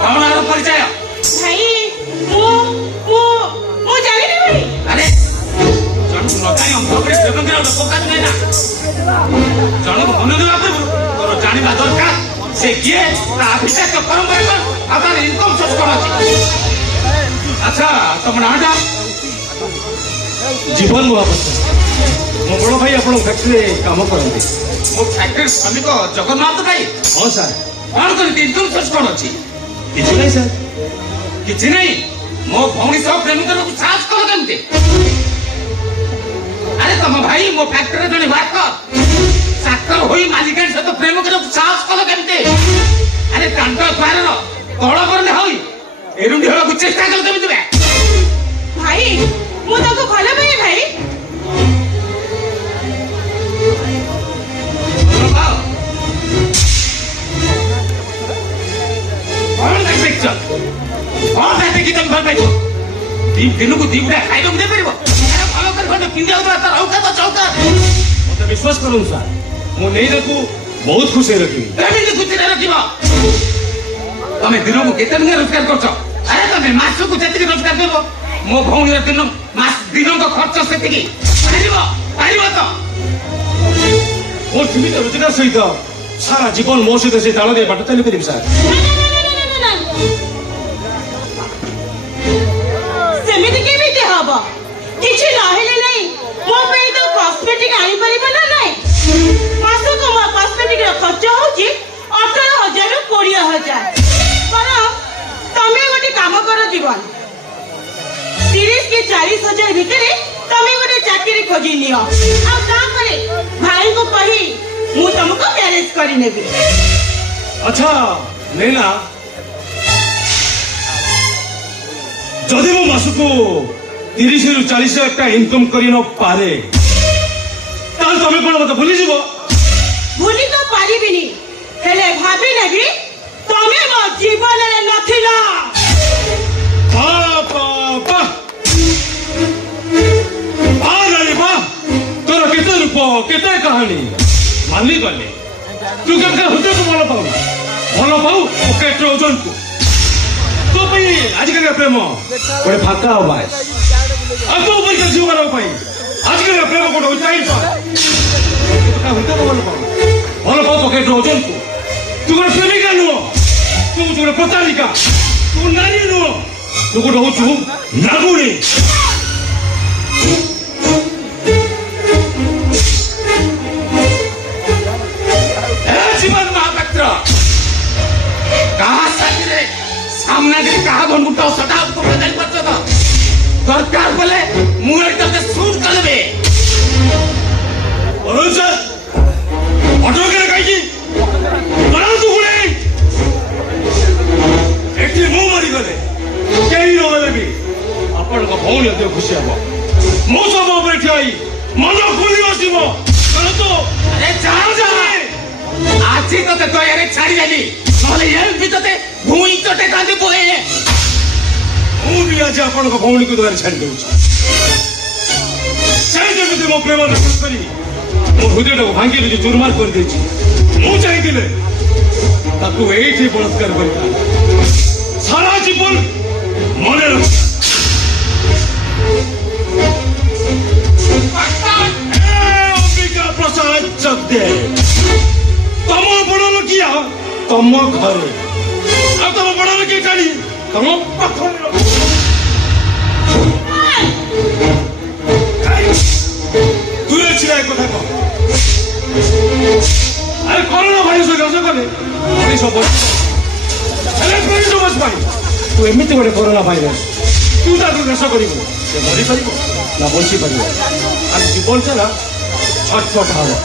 हमारा परिचय भाई मो जाने नहीं भाई अरे जन नताई हम पकड़े देबंगे और पका नहीं ना जन को बने देबा तो जानिबा दरकार से किए ता अभिषेक करम करबा अपन इनकम सोर्स कोन अछि अच्छा तुम नाटा जीवन महापात्र मो बड़ भाई आपण फैक्ट्री काम करते मो फैक्ट्री श्रमिक जगन्नाथ भाई हाँ सर कौन कर इनकम सोर्स कोन अछि किसी नहीं सर किछि नहीं मो भौणी सब प्रेमिक को साथ कर केमते अरे तुम भाई मो फैक्ट्री जने बात कर चाकर होई मालिक से तो प्रेम को साथ कर केमते अरे कांट द्वार रो तळ करने होई एरुंडी होला चेष्टा कर केमते बे भाई मो ताको भलो भाई भाई कौन देखी तुम भल पाइछ दिन को दीपड़ा खाइलो दे परबो अरे भलो कर खंड पिंडिया उतरा तर औका तो चौका मते विश्वास करूं सर मो नहीं रखू बहुत खुश रखी केमिति खुशी रखिबो तमे दिन को केते दिन रोजगार करछ अरे तमे मास को जति रोजगार करबो मो भौणी दिन मास दिन को खर्च सेति पारिबो तो मो सीमित रोजगार सहित सारा जीवन मो सहित से ताल दे बाट चली करिम सर सेमिति केमिति हबो किछि लाहेले नहीं मो पे तो कॉस्मेटिक आनी परिबो ना नहीं मासो को मो कॉस्मेटिक रो खर्च होची 18000 ରୁ 20000 पर तमे गोटे काम करो जीवन 30 के 40000 भितरे तमे गोटे चाकरी खोजी लियो आ का करे भाई को कही मु तुमको मैरिज करी नेबी अच्छा नैना जदि मो मासको 30 ରୁ 40 একটা ইনকাম করি ন পারে তাহলে তুমি কোন মত ভুলি যাব भूली तो पारिबिनी हेले भाबी नेबी तमे मो जीवन रे नथिला बाबा अरे वाह तोर केते रूप केते कहानी मानली गले तू केते होते को भलो पाऊ ओके ट्रोजन को तो भाई आजकल प्रेम गोटे फाका हो बाय अब तो ऊपर का जीवन हो पाई आजकल प्रेम गोटे उचाई पा का होते को भलो पाऊ ओके ट्रोजन को तू गोटे प्रेमिका नु तू गोटे पतालिका तू नारी नु तू गोटे होचु नागुणी जीवन महापात्र कहा साथी सामना के कहा घंटा सदा को जान परछ तो दरकार बोले मुए तके शूट कर देबे अरुण सर ऑटो के काई बड़ा तू गुले एठी मु मरी गले केही न होले भी आपण को भौणी अते खुशी हबो मो सब बैठी आई मन खुली बसिबो कर तो अरे जा आछि तो ते तोयारे छाड़ी जाली नले ये भी तते भूई चटे कांदी पोए मु भी आज आपण को भौणी को द्वारा छाड़ी दउछ चाहे जेमिति मो प्रेम नष्ट करी मो हृदय को भांगी दे चूरमार कर देछि मु चाहि दिले ताकू एठी बलात्कार करी सारा जीवन मने रख अंबिका प्रसाद चद्दे तम बड़ लोकिया तम घरे आ तम बड़ लोकिया काली तम पाखरे दूरे छिड़ा कथा कह अरे कोरोना भाइरस गस कले पुलिस सब अरे पुलिस बस भाई तू एमिति गोटे कोरोना भाइरस तू ताकू गस करिबो से मरि परिबो ना बंची परिबो आ जीवन सारा छटपट हबो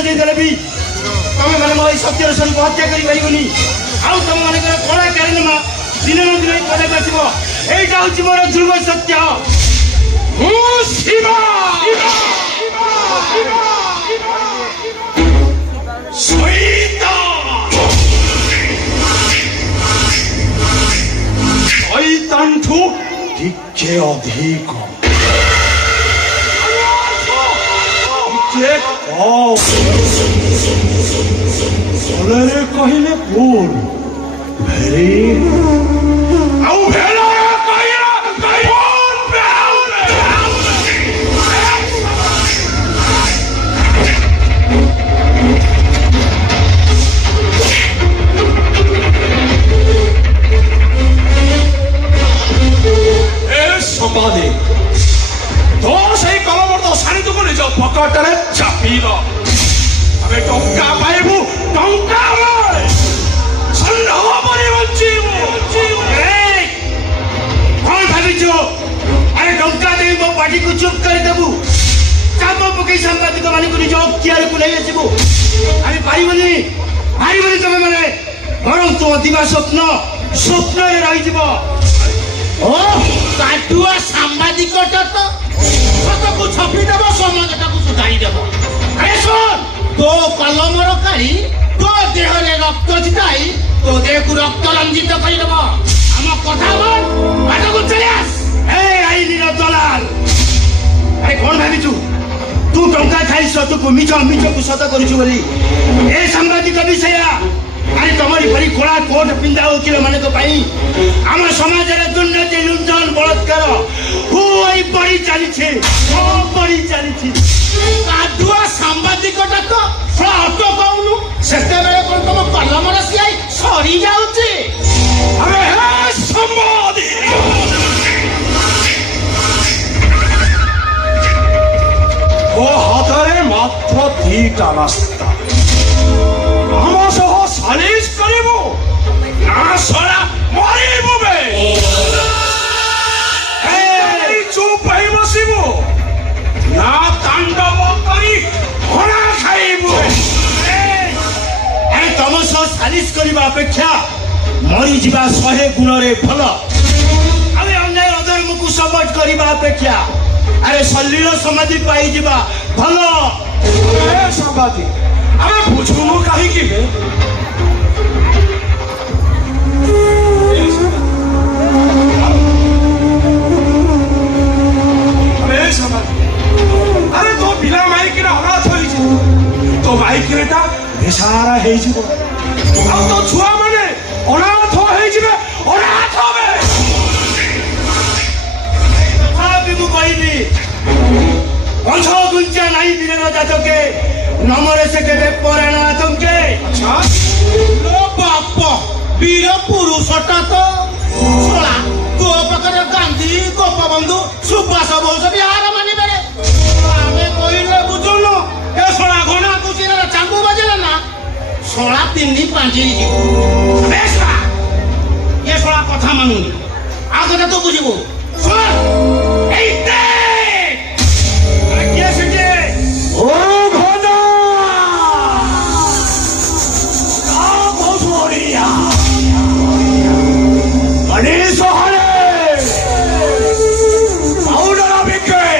ସଜେଇ ଦେଲେ ବି ତମେ ମାନେ ମୋ ଏଇ ସତ୍ୟର ସ୍ୱରୂପ ହତ୍ୟା କରିପାରିବନି। ଆଉ ତମ ମାନଙ୍କର କଳା କାରନାମା ଦିନେ ନା ଦିନେ ପଦାକୁ ଆସିବ। ଏଇଟା ହଉଛି ମୋର ଧ୍ରୁବ ସତ୍ୟ। ମୁଁ ଶିବ ଶୈତାନଠୁ ଟିକେ ଅଧିକ ଟିକେ ଭଲରେ କହିଲେ ଭୁଲ ଭେରି ଆଉ ଭେଳରେ କହିଲା ସମ୍ବାଦୀ ତୋର ସେଇ କଲମର୍ଦ୍ଦ ଶାଣିତୁକୁ ନିଜ ପକେଟରେ ଚାପିବ। ଆମେ ଟଙ୍କା ପାଇବୁ, ଟଙ୍କା ସନ୍ଦେହ ପରି ବଞ୍ଚିବୁ। କଣ ଭାବିଛୁ? ଆରେ ଟଙ୍କା ଦେଇ ମୋ ପାଟିକୁ ଚୁପ୍ କରିଦେବୁ, ଚାପ ପକେଇ ସାମ୍ବାଦିକ ମାନଙ୍କୁ ନିଜ ଅକ୍ତିଆରକୁ ନେଇ ଆସିବୁ। ଆମେ ପାରିବନି ତମେ ମାନେ, ବରଂ ତୁମ ଦିବା ସ୍ୱପ୍ନରେ ରହିଯିବ। ଓ କାଟୁଆ ସାମ୍ବାଦିକଟା ତ ସତକୁ ଛପିଦେବ, ସମାଜଟାକୁ ସୁଧାରିଦେବ। ଆରେ ଶୁଣ, ତୋ କଲମର କାଳି ତୋ ଦେହରେ ରକ୍ତ ଛିଟାଇ ତୋ ଦେହକୁ ରକ୍ତ ରଞ୍ଜିତ କରିଦେବ। ଆମ କଥା ବଲ, ବାଟକୁ ଚଳି ଆସ। ଆଇନର ଦଲାଲ, ଆରେ କଣ ଭାବିଛୁ? ତୁ ଟଙ୍କା ଖାଇ ସତକୁ ମିଛକୁ ସତ କରୁଛୁ ବୋଲି ଏ ସାମ୍ବାଦିକ ବି ସେଇଆ। ଆରେ ତମରି ପରି କଳା କୋଟ ପିନ୍ଧା ଓକିଲ ମାନଙ୍କ ପାଇଁ ଆମ ସମାଜରେ ଦୁର୍ନୀତି, ଲୁଣ୍ଠନ, ବଳାତ୍କାର ବଢି ଚାଲିଛି। କାଦୁଆ ସାମ୍ବାଦିକଟା ତ ଅଟ କହୁନୁ, ସେତେବେଳେ କଣ ତମ କଲମର ସିଆଇ ସରି ଯାଉଛି? ଆରେ ହେ ସମ୍ବାଦୀ, ଓ ହାତରେ ମାତ୍ର 2ଟା ରାସ୍ତା। ଆମ ସହ ସାଲିସ କରିବୁ ନା ସରା ମରିବୁ ବେ। ଚୁପ୍ ହେଇ ବସିବୁ ନା ତାଣ୍ଡବ କରି ହଣା ଖାଇବୁ। ଆରେ ତମ ସହ ସାଲିସ କରିବା ଅପେକ୍ଷା ମରିଯିବା 100 ଗୁଣରେ ଭଲ। ଆମେ ଅନ୍ୟାୟ ଅଧର୍ମକୁ ସପୋର୍ଟ କରିବା ଅପେକ୍ଷା ଆରେ ସଲିଳ ସମାଧି ପାଇଯିବା ଭଲ। ସମ୍ବାଦୀ, ଆମେ ବୁଝୁନୁ କାହିଁକି ବେ? ଆରେ ତୋ ପିଲା ମାଇକିରେ ଅନାଥ ହେଇଯିବ, ତୋ ମାଇକିରେଟା ବେସାରା ହେଇଯିବ, ଆଉ ତୋ ଛୁଆ ମାନେ ଅନାଥ ହେଇଯିବେ। ଅନାଥ ବେ ତଥାପି ମୁଁ କହିବି, ପଛ ଗୁଞ୍ଚା ନାହିଁ ବୀରର ଜାତକେ, ନମରେ ସେ କେବେ ପରାଣ ଆତଙ୍କେ। ଲୋ ବାପ, ବୀର ପୁରୁଷଟା ତ ଶଳା ତୋ ପାଖରେ ଗାନ୍ଧୀ, ଗୋପବନ୍ଧୁ, ସୁଭାଷ ବୋଷ ବିହାର ମାନିବାରେ ଆମେ କହିଲେ ବୁଝୁନୁ। ଏ ଶଳା ଘନା କୁଚିର ଚାଙ୍ଗୁ ବାଜିଲା ନା ଶଳା 3 ପାଞ୍ଚିରି ଯିବ। ଏ ଶଳା କଥା ମାନୁନି, ଆଉ କଥା ତୁ ବୁଝିବୁ। ଶୁଣ, ଏଇ କିଏ ସେଠି? ଓ ଘନା ଭୋଜରିଆ ଗଣେଶ ହରେ ପାଉଡର ବିକ୍ରେ,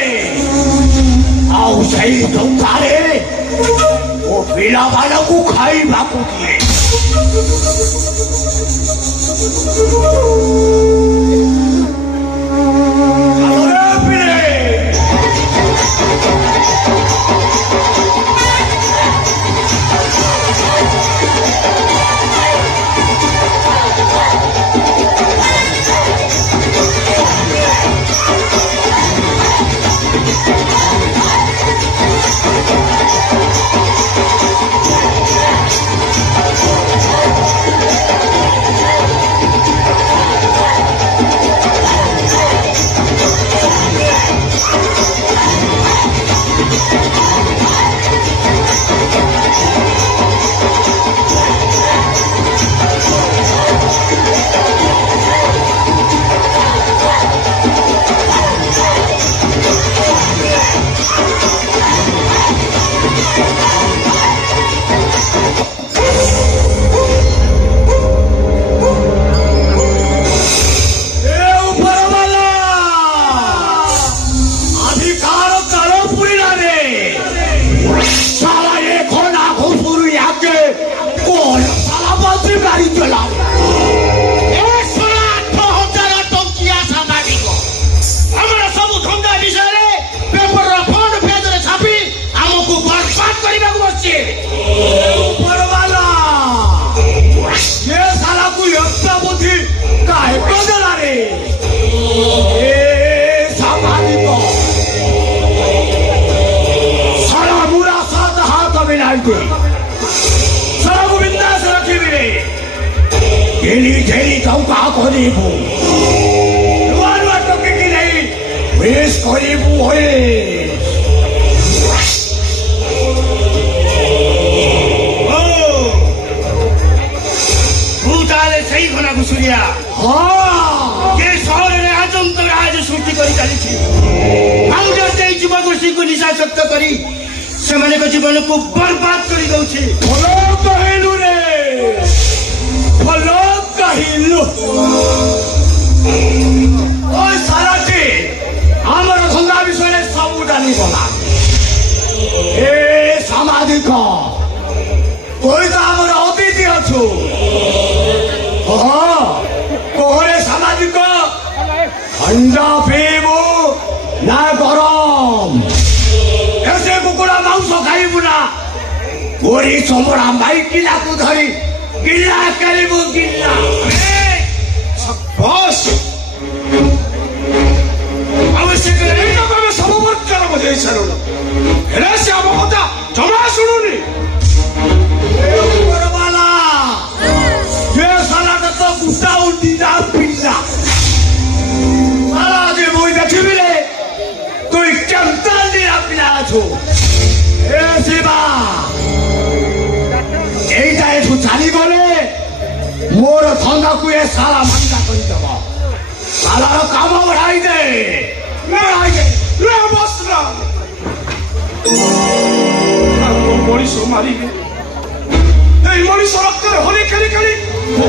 ଆଉ ସେଇ ଟଙ୍କାରେ ଓ ପିଲାମାନଙ୍କୁ ଖାଇବାକୁ ଦିଏ। दे सब बिंदास रखिबे गेली ढेरी टंका करिबु नुआ नुआ टके कि नहीं वेश करिबु वेश भूताले सही घना घुसुरिया हाँ के शहर रे आजम तो राज सृष्टि करी चली आउट से युवा गोष्ठी को निशाशक्त करी सेमाने को जीवन को बर्बाद करी दउछि भलो कहिलु रे भलो कहिलु ओय साराटी हमर धंधा विषय सब जानी गला ए सामाजिक कोई तो हमर अतिथि अछु हाँ कोहरे सामाजिक ठंडा पीबू ना गरम ऐसे कुकुड़ा मांस खाइबू ना गोरी चमड़ा माई किला को धरी गिल्ला करिबू गिल्ला बस आवश्यक नहीं तो सब वर्कर बजे छरुन हेरे से अब होता जमा सुनुनी वाला ये साला तो गुस्सा उल्टी ना पिल्ला साला जे मोई देखिबी रे তুই কেমতাল দিয়া পিলা আছো এ শিবা এইটা একটু চালি গলে মোর ধন্দাকু এ সালা মান্দা করে দেব সালার কাম বড়াই দে রে বস না মরিষ মারিবে এই মরিষ রক্তের হলি খেলি খেলি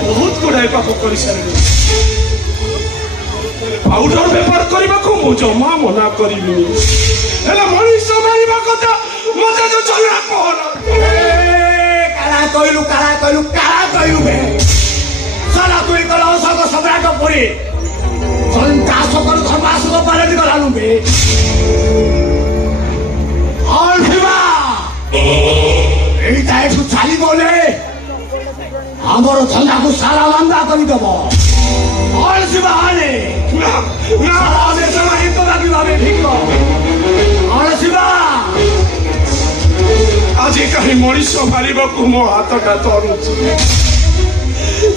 বহুত গুড়াই পাপ করে সারিবে পাউডার বেপার କରିବାକୁ ମୁଁ ଜମା ମନା କରିବିନି ହେଲେ ମଣିଷ ମାରିବା କଥା ମତେ ତ ଚଲା କହନା କାଣା କହିଲୁ ବେ ସାଲା ତୁଇ କଲ ଅଶୋକ ସମ୍ରାଟ ପରି ସନ୍ତାସକର ଧର୍ମାସକ ପାଲଟି ଗଲାନୁ ବେ ଅଳ୍ପିବା এইটা একটু চালি গলে আমার ধন্দাକୁ সারা লান্দা କରିଦେବ ଅଳସିବା ଆନେ ନା ଆମେ ସେମାନେ ତ ଲାଗି ଭାବେ ଠିକ ଅଳସିବା ଆଜି କାହିଁ ମଣିଷ ମାରିବାକୁ ମୋ ହାତଟା ଥରୁଛି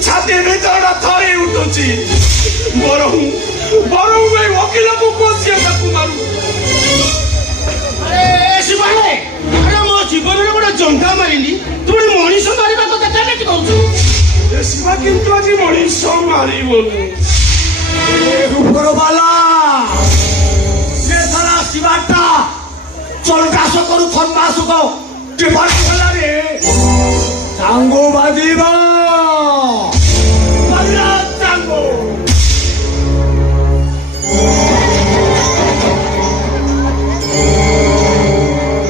ଛାତି ଭିତରଟା ଥରି ଉଠୁଛି ବରଂ ଏଇ ଓକିଲକୁ କୋସିଆ ତାକୁ ମାରୁ ଶିବାନେ ଆରେ ମୋ ଜୀବନରେ ଗୋଟେ ଜଙ୍କା ମାରିଲି ତୁ ମଣିଷ ମାରିବା କଥା କେମିତି କହୁଛୁ ଶିବା କିନ୍ତୁ ଆଜି ମଣିଷ ମାରିବନି ଉପରବାଲା ସେ ସାରା ଶିବାଟା ଚଲକାଶ କରୁ ଥନ୍ମାସକ କିଭଳି ହେଲା ରେ ଚାଙ୍ଗୁ ବାଜିବ ବାଜିଲା ଚାଙ୍ଗୁ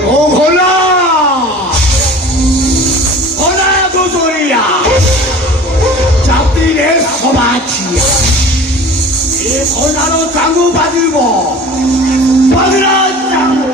ও ঘোলা ঘোলা গুজরিয়া জাতিরে সমাজিয়া এ ঘোলার চাঙ্গু বাজিব বাজিলা চাঙ্গু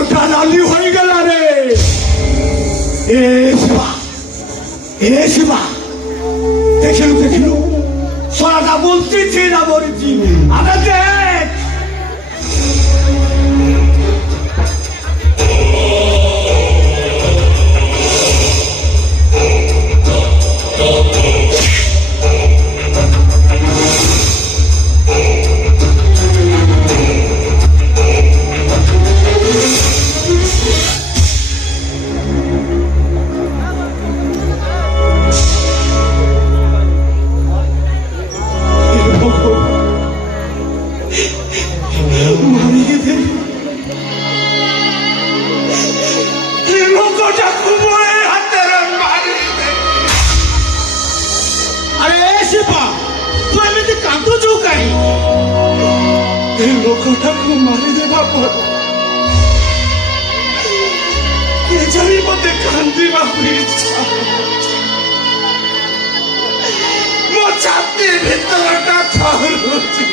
ওটা নালি হয়ে গেল রে এ শিবা দেখিলু সরাটা বলতেছি না বলছি আগে দেখ আরে শিবা তুই এমনি কাঁদুଛୁ কাହିଁ ଏ ଲୋକଟାକୁ ମାରିଦେବା ପରେ କେଜାଣି ମତେ କାନ୍ଦିବାକୁ ଇଚ୍ଛା ମୋ ଛାତି ଭିତରଟା ଥରୁଛି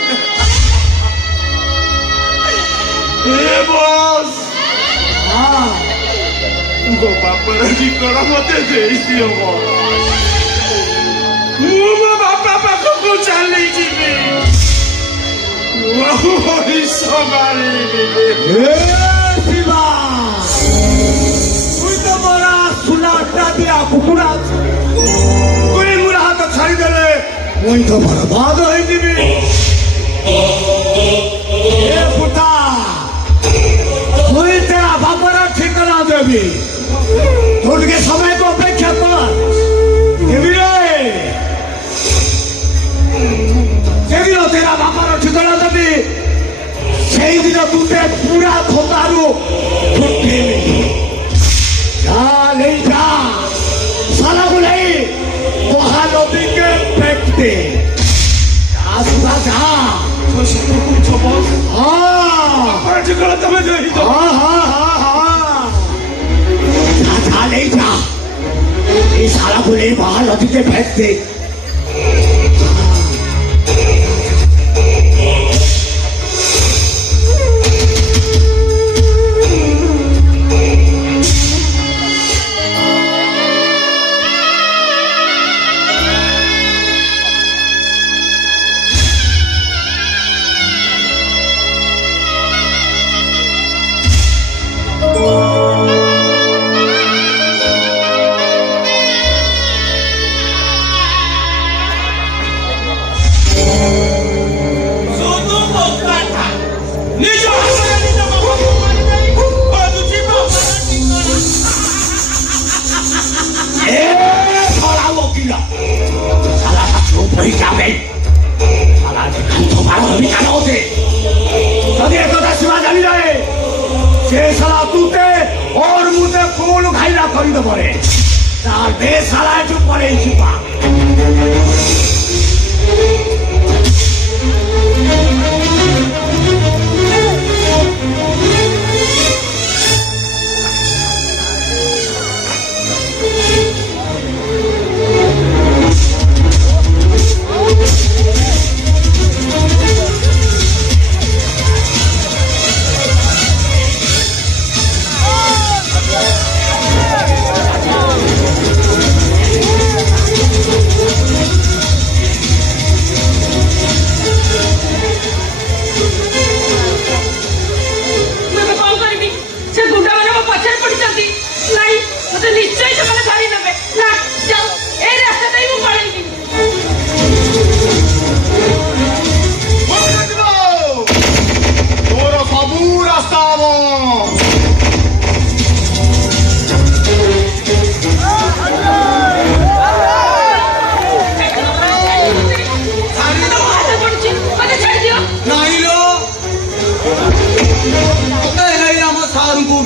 ଏ ବସ୍ ମୋ ବାପର ଠିକଣା ମତେ ଦେଇଦିଅ ମୁଁ ମୋ ବାପା ପାଖକୁ ଚାଲିଯିବି ମଣିଷ ମାରିବି ଶିବା তুই তো বড়া সুনাটা দিয়া কুকুরা তুই মুড়া হাত ছাড়িদেলে মুই তো বরবাদ হয়ে যাবি এ পুতা তুই তেরা বাপরা ঠিকানা দেবি তোকে সবাইকে অপেক্ষা কর দেবি রে যেদিন তেরা বাপার ঠিকানা দেবি সেই দিন তুতে পুরা খোদারু ফুটবি যা নেই যা সালাগু নেই মহানদীকে ফেকতে যা যা ঠিকানা তুমি যা নেই যা এই সালাগু নেই মহানদীকে ফেকতে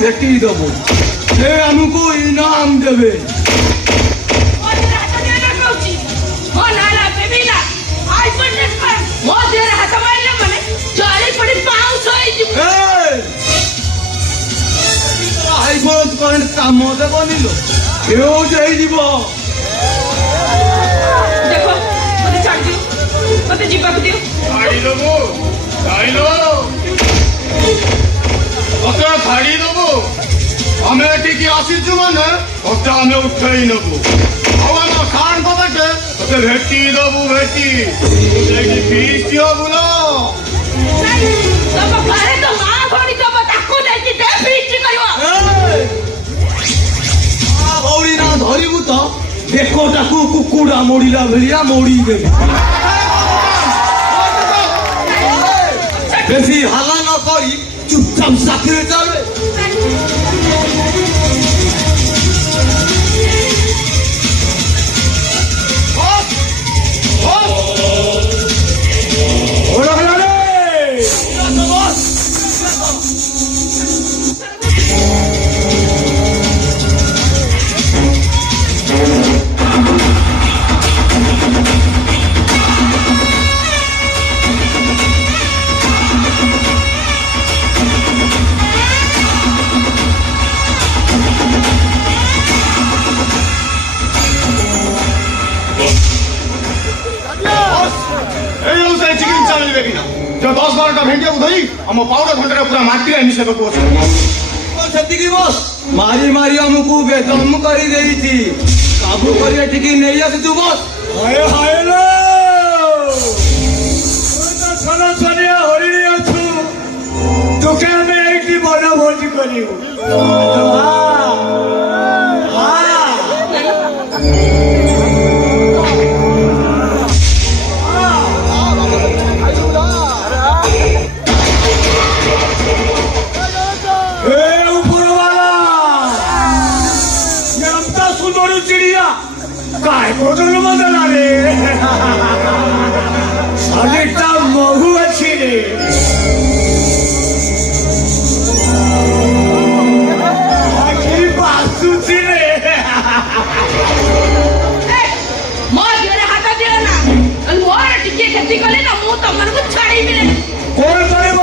भेटी देव से हमको इनाम देवे हाईकोर्ट करेंट काम देवनी लो केउ जाइब देखो मते छाड़ दियो मते जीवा दियो गाड़ी लो তোকে ছাড়ি দেবো আমি এটিকে আসিছু মানে তোকে আমি উঠাই নেব ଆଉ ଆମ ସାର୍ଙ୍କ ବାଟେ ତତେ ଭେଟି ଦେବୁ ଭେଟି ସେଇଠି ଫିଷ୍ଟ ହବୁ ଲୋ ତମ ଘରେ ତ ମା ଭଉଣୀ ତମ ତାକୁ ଯାଇକି ଦେ ଫିଷ୍ଟ କରିବ ଭଉଣୀ ନା ଧରିବୁ ତ ବେକଟାକୁ କୁକୁଡ଼ା ମୋଡ଼ିଲା ଭଳିଆ ମୋଡ଼ି ଦେବି ବେଶୀ ହାଲା ନ କରି ଚୁପଚାପ ସାଥିରେ ଚାଲେ दस बारटा भेंटिया धरी आम पाउडर घंटा पूरा माटी मिसे ସେତିକି ବସ୍ ମାରି ମାରି ଆମକୁ ବେଦମ କରିଦେଇଛି କାବୁ କରି ଏଠିକି ନେଇ ଆସିଛୁ ବସ୍ ହାୟ ହାୟ ଲୋ ସନସନିଆ ହରିଣୀ ଅଛୁ তোকে ଆମେ ଏଇଠି ବନ ଭୋଜି କରିବୁ काय कोदल बदला रे सालेटा महू अच्छी रे आखिर बासुची रे ମୋ ଦେହରେ ହାତ ଦିଅ ନା ମୋର ଟିକେ କ୍ଷତି କଲେ ନା ମୁଁ ତମମାନଙ୍କୁ ଛାଡ଼ିବି ନାହିଁ କଣ କରିବ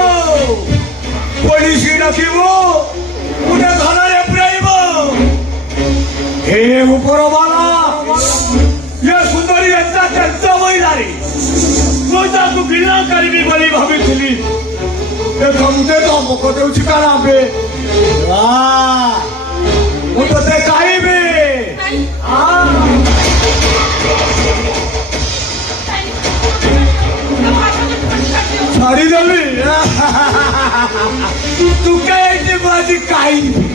ପୋଲିସ ଡାକିବ ଗୋଟେ ଘରରେ ପୁରାଇବ हे ଉପରବାଲା ये सुंदरी एता चलता महिलारी ମୁଁ ତାକୁ ଘୃଣା କରିବି ବୋଲି ଭାବିଥିଲି ଦେଖ ମୁଁ ତ ଧମକ ଦେଉଛି କାରାବେ ମୁଁ ତତେ ଖାଇବି ଛାଡ଼ିଦେବି ତୁ କେମିତି ବାଜି ଖାଇବି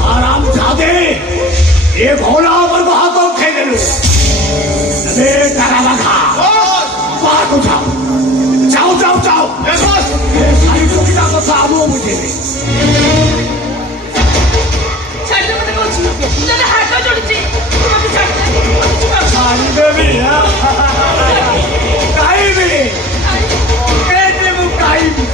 হারাম জাদে এ ভোলা আমার হাত খেয়ে দিল টাকা মাখা কোথাও যাও যাও যাও শাড়ি টুকিটা কথা আমিও বুঝে ଛାଡ଼ିଦେ ମୋତେ କହୁଛି ଯଦି ହାତ ଯୋଡୁଛି ମୋତେ ଛାଡ଼ିଦେ ছাড়ি দেবি খাইবি খাইবি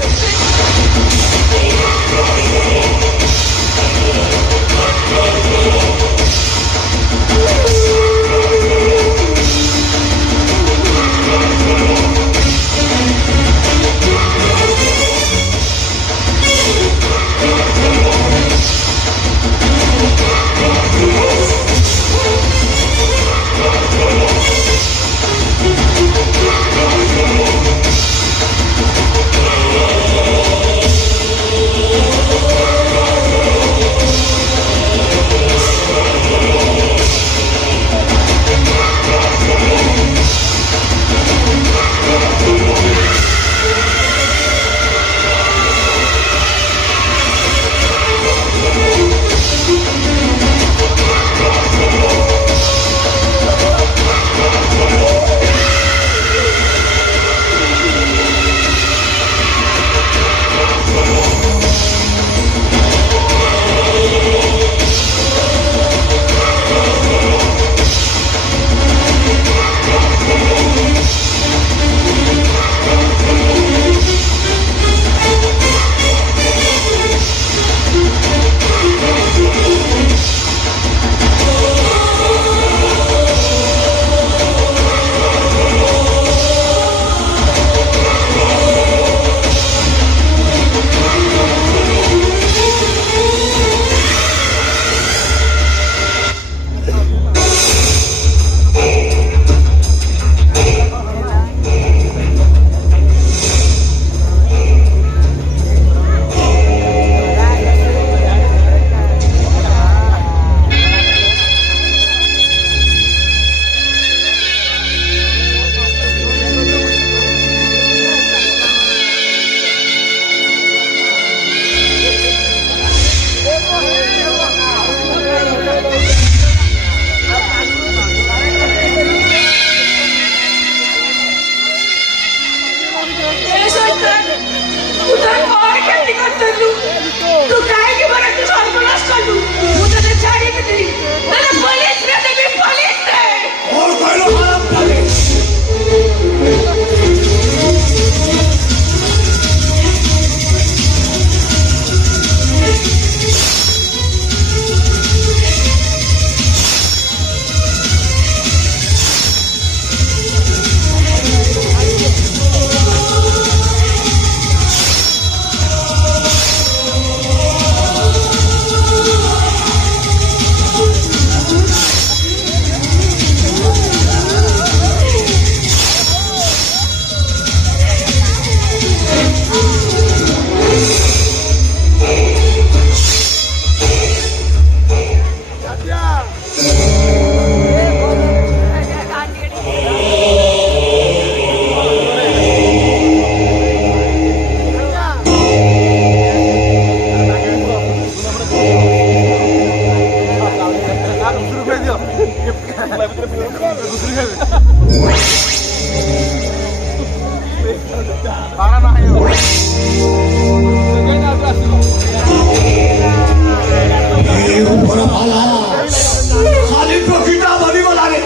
खाली टोकीटा बनी बोलागे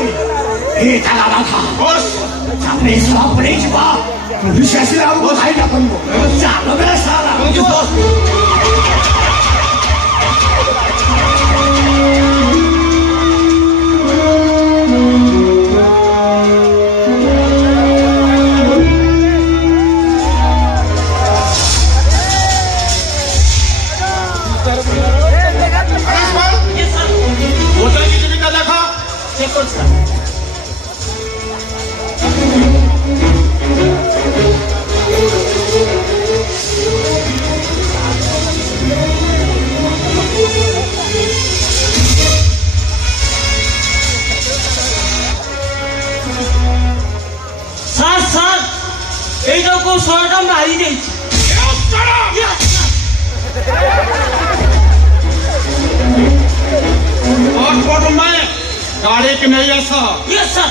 हे त्याला बघा चांगले सापडे बा विश्वासी राहू काही ना पण चांगलं बरं सारा होटलची तिकीट दाखवा हे कोण सर? স্যার স্যার এইরকম সরকার মারি দিয়েছি और फोटो में गाड़ी के नहीं ऐसा यस सर